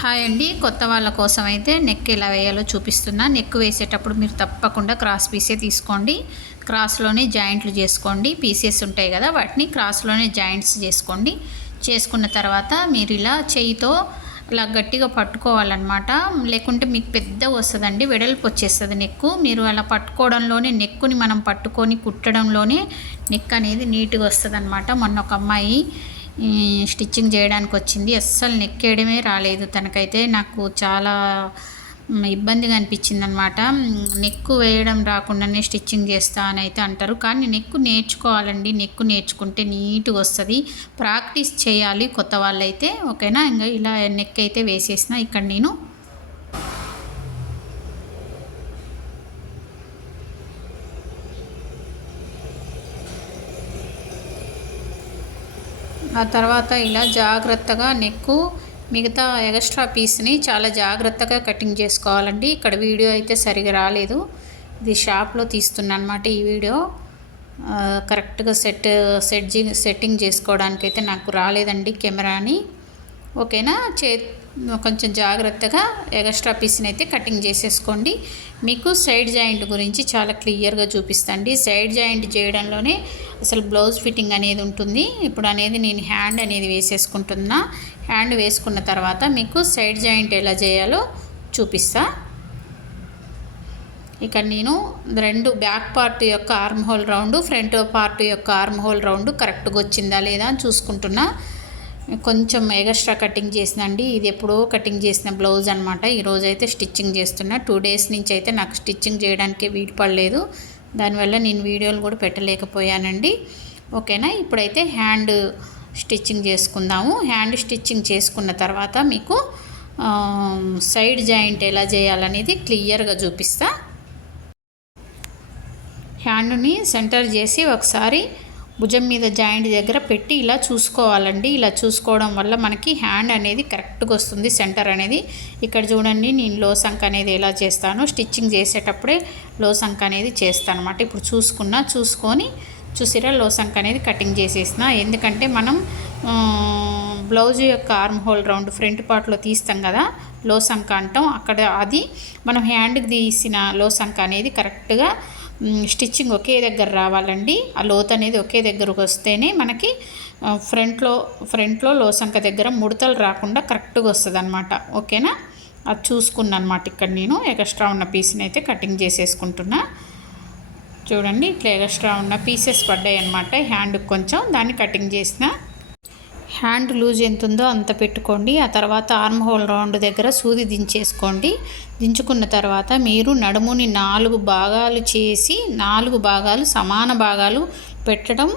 Hi అండి. కొత్త వాళ్ళ కోసం అయితే నెక్ ఎలా వేయాలో చూపిస్తున్నా. నెక్ వేసేటప్పుడు మీరు తప్పకుండా క్రాస్ పీసే తీసుకోండి. క్రాస్లోనే జాయింట్లు చేసుకోండి. పీసెస్ ఉంటాయి కదా, వాటిని క్రాస్లోనే జాయింట్స్ చేసుకోండి. చేసుకున్న తర్వాత మీరు ఇలా చేయితో ఇలా గట్టిగా పట్టుకోవాలన్నమాట. లేకుంటే మీకు పెద్ద వస్తుందండి, వెడల్పు వచ్చేస్తుంది నెక్కు. మీరు అలా పట్టుకోవడంలోనే నెక్కుని మనం పట్టుకొని కుట్టడంలోనే నెక్ అనేది నీట్గా వస్తుంది అన్నమాట. మొన్న ఒక అమ్మాయి స్టిచ్చింగ్ చేయడానికి వచ్చింది, అస్సలు నెక్ వేయడమే రాలేదు తనకైతే. నాకు చాలా ఇబ్బందిగా అనిపించింది అనమాట. నెక్కు వేయడం రాకుండానే స్టిచ్చింగ్ చేస్తా అని అయితే అంటారు, కానీ నెక్కు నేర్చుకోవాలండి. నెక్కు నేర్చుకుంటే నీట్గా వస్తుంది. ప్రాక్టీస్ చేయాలి కొత్త వాళ్ళైతే, ఓకేనా. ఇంకా ఇలా నెక్ అయితే వేసేసిన. ఇక్కడ నేను ఆ తర్వాత ఇలా జాగ్రత్తగా నెక్కు మిగతా ఎక్స్ట్రా పీస్ని చాలా జాగ్రత్తగా కటింగ్ చేసుకోవాలండి. ఇక్కడ వీడియో అయితే సరిగా రాలేదు, ఇది షాప్లో తీస్తున్నా అనమాట ఈ వీడియో. కరెక్ట్గా సెట్టింగ్ చేసుకోవడానికి అయితే నాకు రాలేదండి కెమెరాని, ఓకేనా. కొంచెం జాగ్రత్తగా ఎక్స్ట్రా పీస్ని అయితే కటింగ్ చేసేసుకోండి. మీకు సైడ్ జాయింట్ గురించి చాలా క్లియర్గా చూపిస్తాండి. సైడ్ జాయింట్ చేయడంలోనే అసలు బ్లౌజ్ ఫిట్టింగ్ అనేది ఉంటుంది. ఇప్పుడు అనేది నేను హ్యాండ్ అనేది వేసేసుకుంటున్నా. హ్యాండ్ వేసుకున్న తర్వాత మీకు సైడ్ జాయింట్ ఎలా చేయాలో చూపిస్తా. ఇక్కడ నేను రెండు బ్యాక్ పార్ట్ యొక్క arm whole round, front part యొక్క ఆర్మ్ హోల్ రౌండ్ కరెక్ట్గా వచ్చిందా లేదా అని చూసుకుంటున్నా. కొంచెం ఎక్స్ట్రా కటింగ్ చేసినండి, ఇది ఎప్పుడో కటింగ్ చేసిన బ్లౌజ్ అనమాట. ఈరోజు అయితే స్టిచ్చింగ్ చేస్తున్నా. 2 డేస్ నుంచి అయితే నాకు స్టిచ్చింగ్ చేయడానికి వీలు పడలేదు, దానివల్ల నేను వీడియోలు కూడా పెట్టలేకపోయానండి, ఓకేనా. ఇప్పుడైతే హ్యాండ్ స్టిచ్చింగ్ చేసుకుందాము. హ్యాండ్ స్టిచ్చింగ్ చేసుకున్న తర్వాత మీకు సైడ్ జాయింట్ ఎలా చేయాలనేది క్లియర్గా చూపిస్తా. హ్యాండ్ని సెంటర్ చేసి ఒకసారి భుజం మీద జాయింట్ దగ్గర పెట్టి ఇలా చూసుకోవాలండి. ఇలా చూసుకోవడం వల్ల మనకి హ్యాండ్ అనేది కరెక్ట్గా వస్తుంది, సెంటర్ అనేది. ఇక్కడ చూడండి, నేను లో సంక్ అనేది ఎలా చేస్తానో స్టిచ్చింగ్ చేసేటప్పుడే లో సంక్ అనేది చేస్తాను అనమాట. ఇప్పుడు చూసుకొని చూసిరా లో సంక్ అనేది కటింగ్ చేసేసిన. ఎందుకంటే మనం బ్లౌజ్ యొక్క ఆర్మ్ హోల్ రౌండ్ ఫ్రంట్ పార్ట్లో తీస్తాం కదా, లో సంక్ అంటాం, అక్కడ అది మనం హ్యాండ్కి తీసిన లో సంక్ అనేది కరెక్ట్గా స్టిచ్చింగ్ ఒకే దగ్గర రావాలండి. ఆ లోత్ అనేది ఒకే దగ్గరకు వస్తేనే మనకి ఫ్రంట్లో లోసంక దగ్గర ముడతలు రాకుండా కరెక్ట్గా వస్తుంది అనమాట, ఓకేనా. అది చూసుకున్నాను అనమాట. ఇక్కడ నేను ఎక్స్ట్రా ఉన్న పీస్ని అయితే కటింగ్ చేసేసుకుంటున్నా. చూడండి, ఇట్లా ఎక్స్ట్రా ఉన్న పీసెస్ పడ్డాయి అనమాట హ్యాండ్కి, కొంచెం దాన్ని కటింగ్ చేసిన. హ్యాండ్ లూజ్ ఎంత ఉందో అంత పెట్టుకోండి. ఆ తర్వాత ఆర్మ్ హోల్ రౌండ్ దగ్గర సూది దించేసుకోండి. దించుకున్న తర్వాత మీరు నడుముని 4 భాగాలు చేసి 4 భాగాలు సమాన భాగాలు పెట్టడం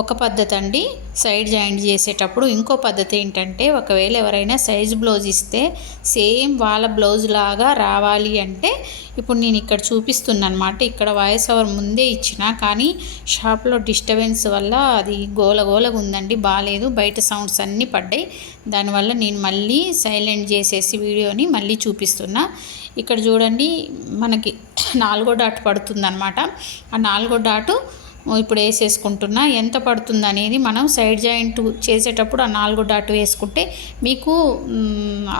ఒక పద్ధతి అండి సైడ్ జాయింట్ చేసేటప్పుడు. ఇంకో పద్ధతి ఏంటంటే, ఒకవేళ ఎవరైనా సైజ్ బ్లౌజ్ ఇస్తే సేమ్ వాళ్ళ బ్లౌజ్ లాగా రావాలి అంటే, ఇప్పుడు నేను ఇక్కడ చూపిస్తున్నాను అనమాట. ఇక్కడ వాయిస్ ఓవర్ ముందే ఇచ్చిన, కానీ షాప్లో డిస్టర్బెన్స్ వల్ల అది గోలగోలగా ఉందండి, బాగాలేదు. బయట సౌండ్స్ అన్నీ పడ్డాయి, దానివల్ల నేను మళ్ళీ సైలెంట్ చేసేసి వీడియోని మళ్ళీ చూపిస్తున్నా. ఇక్కడ చూడండి, మనకి 4వ డాట్ పడుతుందన్నమాట. ఆ 4వ డాటు ఇప్పుడు వేసేసుకుంటున్నా. ఎంత పడుతుంది అనేది మనం సైడ్ జాయింట్ చేసేటప్పుడు ఆ 4 డాట్ వేసుకుంటే మీకు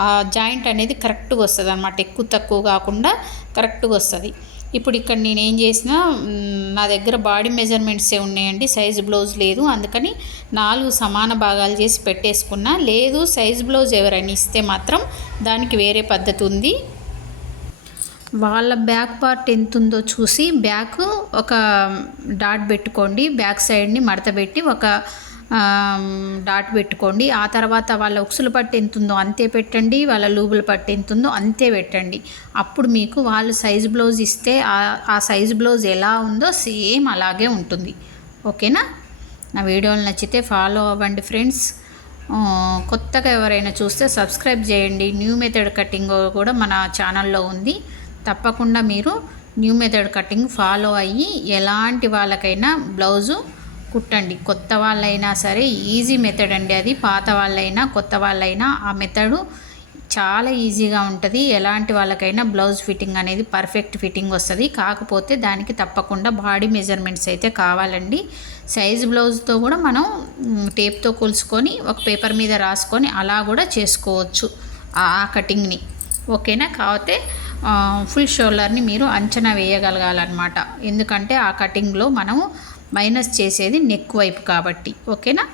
ఆ జాయింట్ అనేది కరెక్ట్గా వస్తుంది అనమాట. ఎక్కువ తక్కువ కాకుండా కరెక్ట్గా వస్తుంది. ఇప్పుడు ఇక్కడ నేను ఏం చేసిన, నా దగ్గర బాడీ మెజర్మెంట్సే ఉన్నాయండి, సైజ్ బ్లౌజ్ లేదు, అందుకని 4 సమాన భాగాలు చేసి పెట్టేసుకున్నా. లేదు సైజ్ బ్లౌజ్ ఎవరైనా ఇస్తే మాత్రం దానికి వేరే పద్ధతి ఉంది. వాళ్ళ బ్యాక్ పార్ట్ ఎంత ఉందో చూసి బ్యాక్ ఒక డాట్ పెట్టుకోండి. బ్యాక్ సైడ్ని మడత పెట్టి ఒక డాట్ పెట్టుకోండి. ఆ తర్వాత వాళ్ళ ఉక్సుల పట్టు ఎంత ఉందో అంతే పెట్టండి, వాళ్ళ లూబుల పట్టు ఎంత ఉందో అంతే పెట్టండి. అప్పుడు మీకు వాళ్ళు సైజ్ బ్లౌజ్ ఇస్తే ఆ సైజ్ బ్లౌజ్ ఎలా ఉందో సేమ్ అలాగే ఉంటుంది, ఓకేనా. నా వీడియోలు నచ్చితే ఫాలో అవ్వండి ఫ్రెండ్స్. కొత్తగా ఎవరైనా చూస్తే సబ్స్క్రైబ్ చేయండి. న్యూ మెథడ్ కటింగ్ కూడా మన ఛానల్లో ఉంది, తప్పకుండా మీరు న్యూ మెథడ్ కటింగ్ ఫాలో అయ్యి ఎలాంటి వాళ్ళకైనా బ్లౌజు కుట్టండి. కొత్త వాళ్ళైనా సరే ఈజీ మెథడ్ అండి అది. పాత వాళ్ళైనా కొత్త వాళ్ళైనా ఆ మెథడు చాలా ఈజీగా ఉంటుంది. ఎలాంటి వాళ్ళకైనా బ్లౌజ్ ఫిట్టింగ్ అనేది పర్ఫెక్ట్ ఫిట్టింగ్ వస్తుంది. కాకపోతే దానికి తప్పకుండా బాడీ మెజర్మెంట్స్ అయితే కావాలండి. సైజ్ బ్లౌజ్తో కూడా మనం టేప్తో కొలుసుకొని ఒక పేపర్ మీద రాసుకొని అలా కూడా చేసుకోవచ్చు, ఆ కటింగ్ని. ఓకేనా? కాకపోతే ఫుల్ షోల్డర్ని మీరు అంచనా వేయగలగాలన్నమాట. ఎందుకంటే ఆ కటింగ్లో మనము మైనస్ చేసేది నెక్ వైపు కాబట్టి. ఓకేనా?